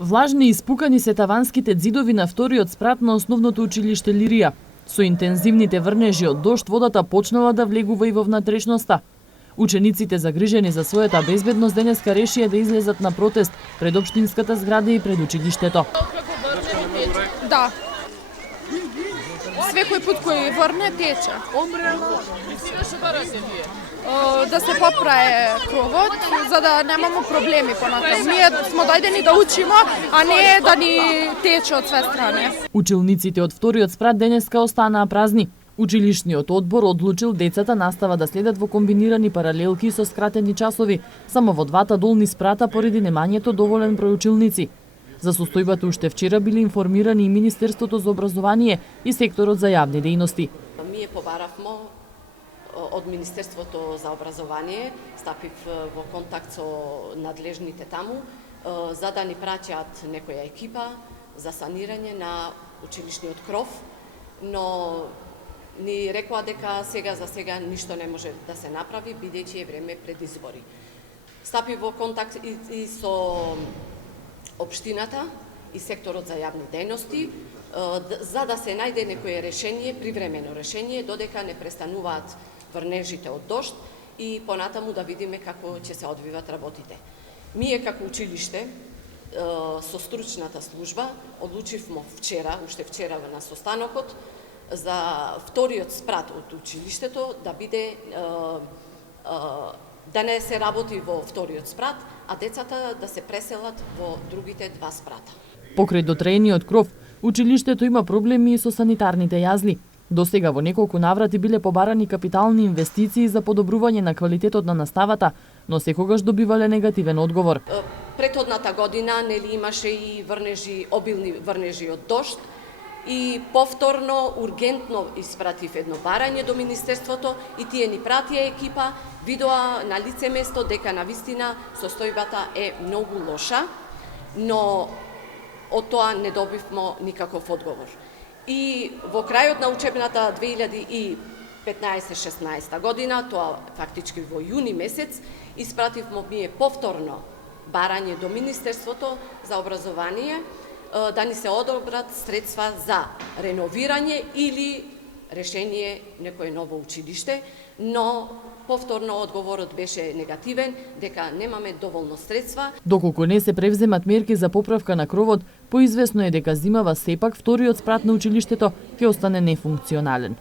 Влажни и испукани се таванските ѕидови на вториот спрат на основното училиште Лирија. Со интензивните врнежи од дожд, водата почнала да влегува и во внатрешноста. Учениците, загрижени за својата безбедност, денеска решија да излезат на протест пред општинската зграда и пред училиштето. Да. Секој пат кој врне тече. Да се поправи кровот, за да немамо проблеми понатаму. Ние смо дојдени да учиме, а не да ни тече од све страни. Училниците од вториот спрат денеска останаа празни. Училишниот одбор одлучил децата настава да следат во комбинирани паралелки со скратени часови, само во двата долни спрата поради немањето доволен број училници. За состојбата уште вчера били информирани и Министерството за образование и секторот за јавни дејности. Ние побаравме од Министерството за образование, стапив во контакт со надлежните таму, за да ни праќаат некоја екипа за санирање на училишниот кров, но ни рекоа дека за сега ништо не може да се направи, бидејќи е време пред избори. Стапив во контакт и со општината и секторот за јавни дејности, за да се најде некое решение, привремено решение, додека не престануваат врнежите од дожд и понатаму да видиме како ќе се одвиват работите. Ние како училиште со стручната служба одлучивме уште вчера на состанокот, за вториот спрат од училиштето да биде да не се работи во вториот спрат, а децата да се преселат во другите два спрата. Покрај дотреениот кров, училиштето има проблеми и со санитарните јазли. Досега во неколку наврати биле побарани капитални инвестиции за подобрување на квалитетот на наставата, но секогаш добивале негативен одговор. Претходната година имаше и обилни врнежи од дожд, и повторно, ургентно испратив едно барање до Министерството и тие ни пратија екипа, видоа на лице место дека навистина состојбата е многу лоша, но од тоа не добивме никаков одговор. И во крајот на учебната 2015-16 година, тоа фактички во јуни месец, испративме ние повторно барање до Министерството за образование, да ни се одобрат средства за реновирање или решение некое ново училиште, но повторно одговорот беше негативен, дека немаме доволно средства. Доколку не се превземат мерки за поправка на кровот, поизвестно е дека зимава сепак вториот спрат на училиштето ќе остане нефункционален.